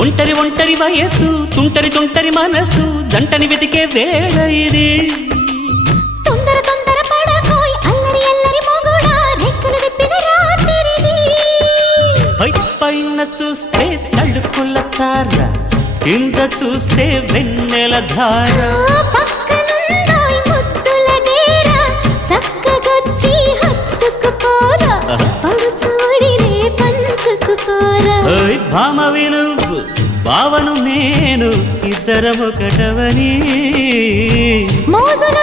ఒంటరి ఒంటరి వయసు తుంటరి తుంటరి మనసు జంటని వెతికే వేళ ఇది తొందర తొందర పడకోయ్ అల్లరి అల్లరి మొగుడా రెక్కలు విప్పిన రాత్రిది పైన చూస్తే తళుకుల తార కింద చూస్తే వెన్నెల ధార పక్కనుందోయ్ ముద్దుల డేరా చక్కగొచ్చి హత్తుకుపోరా పడుచోడినే పంచుకుపోరా భామవి నువ్వు భావను నేను ఇద్దరమొకటవని మోజులు